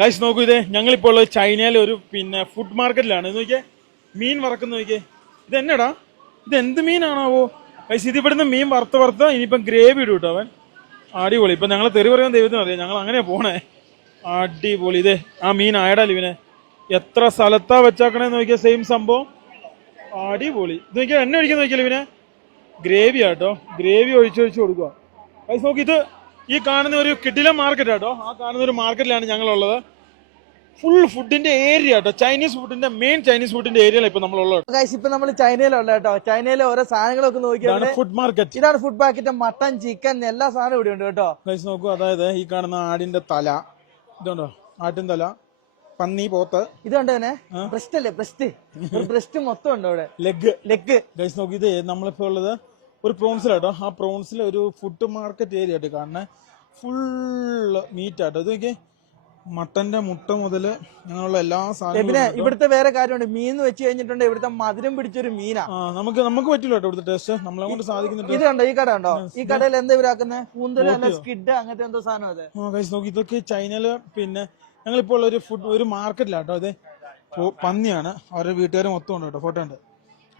Guys നോക്കൂ, ഇതേ ഞങ്ങളിപ്പോൾ ഉള്ളത് ചൈനയിലെ ഒരു ഫുഡ് മാർക്കറ്റിലാണ്. ഇത് നോക്കിയേ, മീൻ വറക്കുന്ന നോക്കിയേ. ഇത് എന്നടാ, ഇത് എന്ത് മീനാണാവോ ഗൈസ്? ഇത് ഇവിടുന്ന് മീൻ വറുത്ത് ഇനിയിപ്പം ഗ്രേവി ഇടും കേട്ടോ അവൻ. അടിപൊളി. ഇപ്പൊ ഞങ്ങൾ തെറി പറയാൻ ദൈവത്തിന് അറിയാം, ഞങ്ങൾ അങ്ങനെ പോണേ. അടിപൊളി. ഇതേ ആ മീൻ ആയടാൽ ഇവനെ എത്ര സ്ഥലത്താ വെച്ചാക്കണേന്ന് നോക്കിയാ, സെയിം സംഭവം. അടിപൊളി. ഇത് നോക്കിയാൽ എണ്ണ ഒഴിക്കാൻ നോക്കിയാൽ ഇവനെ ഗ്രേവി ആട്ടോ, ഗ്രേവി ഒഴിച്ചൊഴിച്ച് കൊടുക്കുക. ഗൈസ് നോക്കി, ഇത് ഈ കാണുന്ന ഒരു കിടിലൻ മാർക്കറ്റ് ആട്ടോ. ആ കാണുന്ന ഒരു മാർക്കറ്റിലാണ് ഞങ്ങളുള്ളത്. ഫുൾ ഫുഡിന്റെ ഏരിയ കേട്ടോ, ചൈനീസ് ഫുഡിന്റെ മെയിൻ ചൈനീസ് ഫുഡിന്റെ ഏരിയയിലാണ് ഇപ്പൊ നമ്മളുള്ളത്. ഇപ്പൊ നമ്മൾ ചൈനയിലുള്ള കേട്ടോ. ചൈനയിലെ ഓരോ സാധനങ്ങളൊക്കെ നോക്കിയാണ് ഫുഡ് മാർക്കറ്റ്. ഇതാണ് ഫുഡ് മാർക്കറ്റ്. മട്ടൻ, ചിക്കൻ, എല്ലാ സാധനവും ഇവിടെ ഉണ്ട് കേട്ടോ. ഗൈസ് നോക്കൂ, അതായത് ഈ കാണുന്ന ആടിന്റെ തല, ഇതുണ്ടോ ആട്ടിൻ തല, പന്നി, പോത്ത്. ഇതുണ്ട് തന്നെ ബ്രസ്റ്റ് അല്ലേ, ബ്രസ്റ്റ് മൊത്തം ഉണ്ട് ഇവിടെ. ലെഗ്. ഗൈസ് നോക്കി, ഇത് നമ്മളിപ്പോ ഉള്ളത് ഒരു പ്രോൺസിലാട്ടോ. ആ പ്രോൺസിലെ ഒരു ഫുഡ് മാർക്കറ്റ് ഏരിയ ആയിട്ട് കാണുന്നത്. ഫുള്ള് മീറ്റ് ആട്ടോ. ഇത് നോക്കി, മട്ടന്റെ മുട്ട മുതല് അങ്ങനെയുള്ള എല്ലാ സാധനവും. പിന്നെ ഇവിടുത്തെ വേറെ കാര്യമുണ്ട്, മീൻ വെച്ച് കഴിഞ്ഞിട്ടുണ്ട് ഇവിടുത്തെ മധുരം പിടിച്ചൊരു മീനാ. നമുക്ക് പറ്റില്ല കേട്ടോ ഇവിടുത്തെ ടേസ്റ്റ്, നമ്മളെ കൊണ്ട് സാധിക്കുന്നുണ്ട്. ഇത് കണ്ടോ, ഈ കട ഉണ്ടോ? ഈ കടയിൽ എന്താ ഇവരാക്കുന്നത്? കൂന്തല്, സ്കിഡ്, അങ്ങനത്തെ എന്തോ സാധനം. അതെ ഗൈസ് നോക്കി, ഇതൊക്കെ ചൈനയില്. ഞങ്ങളിപ്പോൾ ഉള്ള ഒരു മാർക്കറ്റിലാട്ടോ. ഇത് പന്നിയാണ്, അവരുടെ വീട്ടുകാർ മൊത്തം ഉണ്ട് കേട്ടോ. ഫോട്ടോ ഉണ്ട്.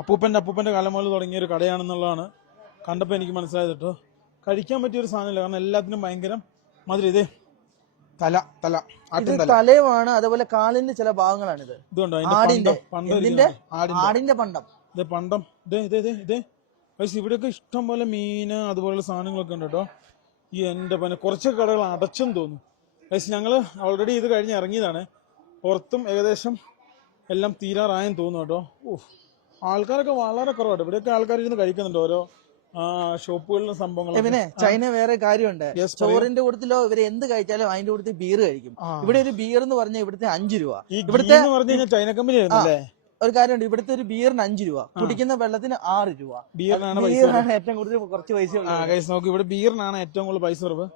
അപ്പൂപ്പന്റെ കാലം മുതൽ തുടങ്ങിയ ഒരു കടയാണെന്നുള്ളതാണ് കണ്ടപ്പോൾ എനിക്ക് മനസ്സിലായത് കേട്ടോ. കഴിക്കാൻ പറ്റിയ ഒരു സാധനമില്ല, കാരണം എല്ലാത്തിനും ഭയങ്കര മധുരം. ഇത് തലയുമാണ്, അതേപോലെ കാലിന്റെ ചില ഭാഗങ്ങളാണിത്. ഇതുണ്ടോ ആടിന്റെ പണ്ടം. ഇത് പണ്ടം. ഇതേ ഇവിടെയൊക്കെ ഇഷ്ടം പോലെ മീന് അതുപോലുള്ള സാധനങ്ങളൊക്കെ ഉണ്ട് കേട്ടോ. ഈ എന്റെ കുറച്ച് കടകൾ അടച്ചെന്ന് തോന്നുന്നു. ഞങ്ങള് ഓൾറെഡി ഇത് കഴിഞ്ഞ് ഇറങ്ങിയതാണ്. പുറത്തും ഏകദേശം എല്ലാം തീരാറായെന്ന് തോന്നുന്നു കേട്ടോ. ആൾക്കാരൊക്കെ വളരെ കുറവാട്ടോ. ഇവിടെയൊക്കെ ആൾക്കാർ ഇരുന്ന് കഴിക്കുന്നുണ്ട് ഓരോ ഷോപ്പുകളിലും സംഭവങ്ങളും. പിന്നെ ചൈന വേറെ കാര്യമുണ്ട്, ചോറിന്റെ കൂട്ടത്തിലോ ഇവര് എന്ത് കഴിച്ചാലും അതിന്റെ കൂട്ടത്തിൽ ബീർ കഴിക്കും. ഇവിടെ ഒരു ബീർ എന്ന് പറഞ്ഞാൽ ഇവിടുത്തെ 5 രൂപ. ഇവിടുത്തെ ചൈന കമ്പനി ഒരു കാര്യമുണ്ട്, ഇവിടുത്തെ ഒരു ബീറിന് 5 രൂപ, കുടിക്കുന്ന വെള്ളത്തിന് 6 രൂപ. ബീറിനാണ് ഏറ്റവും കൂടുതൽ കുറച്ച് പൈസ. നോക്കി, ഇവിടെ ബീറിനാണ് ഏറ്റവും കൂടുതൽ പൈസ കുറവ്.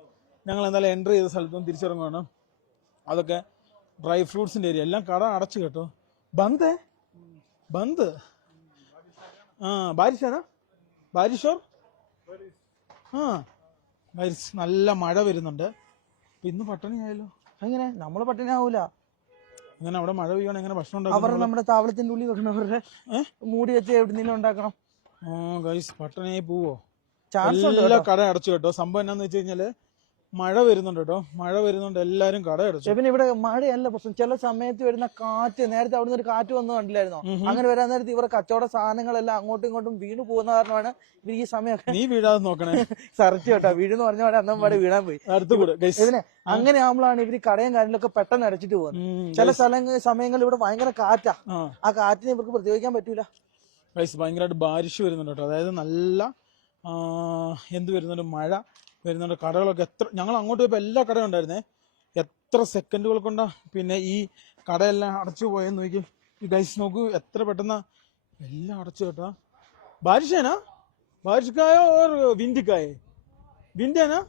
ഞങ്ങൾ എന്തായാലും എൻട്രി ചെയ്ത സ്ഥലത്തും തിരിച്ചിറങ്ങുകയാണ്. അതൊക്കെ ഡ്രൈ ഫ്രൂട്ട്സിന്റെ ഏരിയ എല്ലാം കട അടച്ചു കേട്ടോ. ബന്ദ് ബാരിഷാണ്, ബാരിഷോർ. നല്ല മഴ വരുന്നുണ്ട്. ഇന്ന് പട്ടിണി ആയല്ലോ. എങ്ങനെ നമ്മള് പട്ടിണി ആവൂല? അങ്ങനെ അവിടെ മഴ പെയ്യണം, എങ്ങനെ ഭക്ഷണം ഉണ്ടാക്കണം? അവർ നമ്മുടെ താവളത്തിന്റെ ഉള്ളിൽ വെക്കണവരുടെ മൂടി വെച്ച് എവിടെന്നെങ്കിലും ഉണ്ടാക്കണം. ഗൈസ് പട്ടിണിയായി പോവോ? എല്ലാ കട അടച്ചു കേട്ടോ. സംഭവം എന്നാന്ന് വെച്ച് കഴിഞ്ഞാല് മഴ വരുന്നുണ്ട് കേട്ടോ. മഴ വരുന്നുണ്ട്, എല്ലാരും കട അടച്ചു. പിന്നെ ഇവിടെ മഴയല്ല പ്രശ്നം, ചില സമയത്ത് വരുന്ന കാറ്റ്. നേരത്തെ അവിടുന്ന് ഒരു കാറ്റ് വന്നു കണ്ടില്ലായിരുന്നോ? അങ്ങനെ വരാൻ നേരത്ത് ഇവർ കച്ചവട സാധനങ്ങളെല്ലാം അങ്ങോട്ടും ഇങ്ങോട്ടും വീണു പോകുന്ന കാരണമാണ് ഇവർ ഈ സമയമൊക്കെ. നീ വീഴാതെ നോക്കണേ. സറിച്ചു കേട്ടോ, വീഴുന്ന് പറഞ്ഞ പോലെ അന്നം പാടെ വീഴാൻ പോയി. ഇതിനെ അങ്ങനെ ആകുമ്പോഴാണ് ഇവര് കടയും കാര്യങ്ങളൊക്കെ പെട്ടെന്ന് അടച്ചിട്ട് പോകുന്നത്. ചില സമയങ്ങളിൽ ഇവിടെ ഭയങ്കര കാറ്റാ. ആ കാറ്റിനെ ഇവർക്ക് പ്രതിരോധിക്കാൻ പറ്റൂല. ഭയങ്കരമായിട്ട് ബാരിഷ് വരുന്നുണ്ട് കേട്ടോ. അതായത് നല്ല എന്ത് വരുന്നുണ്ട്, മഴ വരുന്നുണ്ട്. കടകളൊക്കെ ഞങ്ങൾ അങ്ങോട്ട് പോയപ്പോൾ എല്ലാ കടയും ഉണ്ടായിരുന്നേ. എത്ര സെക്കൻഡുകൾ കൊണ്ടാ ഈ കടയെല്ലാം അടച്ചു പോയെന്ന് നോക്കി. ഈ ഗൈസ് നോക്കൂ, എത്ര പെട്ടെന്ന് എല്ലാം അടച്ചു കേട്ടോ. ബാരിഷേനാ, ബാരിഷ്കായോ വിൻഡേനാ?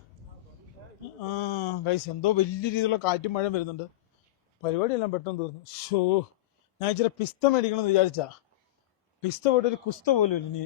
ഗൈസ് എന്തോ വലിയ രീതിയിലുള്ള കാറ്റും മഴ വരുന്നുണ്ട്. പരിപാടിയെല്ലാം പെട്ടെന്ന് തീർന്നു. ഞാൻ ഇച്ചിരി പിസ്ത മേടിക്കണമെന്ന് വിചാരിച്ചാ. പിസ്ത പോയിട്ട് ഒരു കുസ്ത പോലും ഇനി